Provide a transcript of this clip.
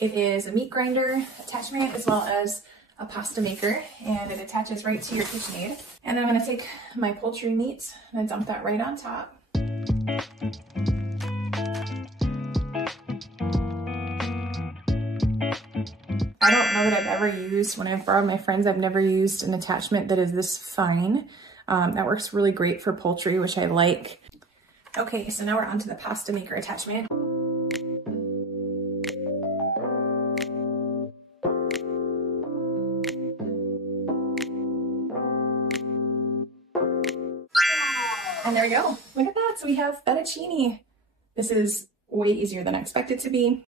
It is a meat grinder attachment as well as a pasta maker, and it attaches right to your KitchenAid. And I'm gonna take my poultry meat and dump that right on top. I don't know that I've ever used, when I've borrowed my friends, I've never used an attachment that is this fine. That works really great for poultry, which I like. Okay, so now we're onto the pasta maker attachment. And there we go. Look at that. So we have fettuccine. This is way easier than I expected it to be.